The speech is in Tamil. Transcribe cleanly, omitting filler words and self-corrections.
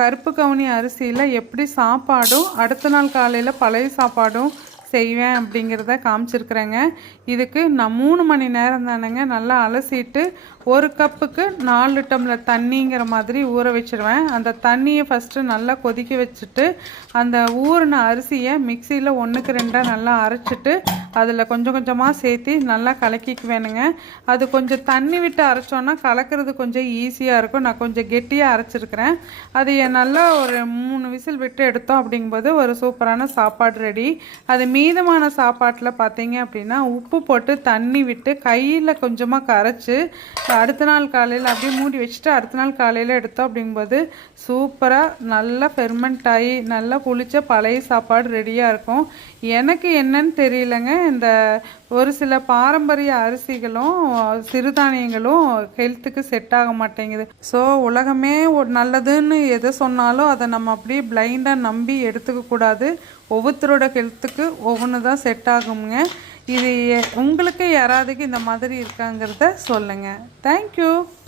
கருப்பு கவுனி அரிசியில் எப்படி சாப்பாடும் அடுத்த நாள் காலையில் பழைய சாப்பாடும் செய்வேன் அப்படிங்கிறத காமிச்சிருக்கிறேங்க. இதுக்கு நான் 3 மணி நேரம் தானேங்க நல்லா அலசிட்டு 1 கப்புக்கு 4 டம்ளர் தண்ணிங்கிற மாதிரி ஊற வச்சுருவேன். அந்த தண்ணியை ஃபஸ்ட்டு நல்லா கொதிக்க வச்சுட்டு அந்த ஊறின அரிசியை மிக்சியில் 1க்கு 2 நல்லா அரைச்சிட்டு அதில் கொஞ்சம் கொஞ்சமாக சேர்த்து நல்லா கலக்கிக்குவேனுங்க. அது கொஞ்சம் தண்ணி விட்டு அரைச்சோன்னா கலக்கிறது கொஞ்சம் ஈஸியாக இருக்கும். நான் கொஞ்சம் கெட்டியாக அரைச்சிருக்கிறேன். அது நல்லா ஒரு 3 விசில் விட்டு எடுத்தோம் அப்படிங்கும்போது ஒரு சூப்பரான சாப்பாடு ரெடி. அது மீதமான சாப்பாட்டில் பார்த்தீங்க அப்படின்னா உப்பு போட்டு தண்ணி விட்டு கையில் கொஞ்சமாக கரைச்சி அடுத்த நாள் காலையில் அப்படியே மூடி வச்சுட்டு அடுத்த நாள் காலையில் எடுத்தோம் அப்படிங்கும்போது சூப்பராக நல்லா ஃபெர்மெண்ட் ஆகி நல்லா புளிச்ச பழைய சாப்பாடு ரெடியாக இருக்கும். எனக்கு என்னன்னு தெரியலங்க, இந்த ஒரு சில பாரம்பரிய அரிசிகளும் சிறுதானியங்களும் ஹெல்த்துக்கு செட் ஆக மாட்டேங்குது. ஸோ உலகமே நல்லதுன்னு எதை சொன்னாலும் அதை நம்ம அப்படியே பிளைண்டாக நம்பி எடுத்துக்க கூடாது. ஒவ்வொருத்தரோட ஹெல்த்துக்கு ஒவ்வொன்று தான் செட் ஆகுங்க. இது உங்களுக்கு யாராவதுக்கு இந்த மாதிரி இருக்காங்கிறத சொல்லுங்கள். தேங்க்யூ.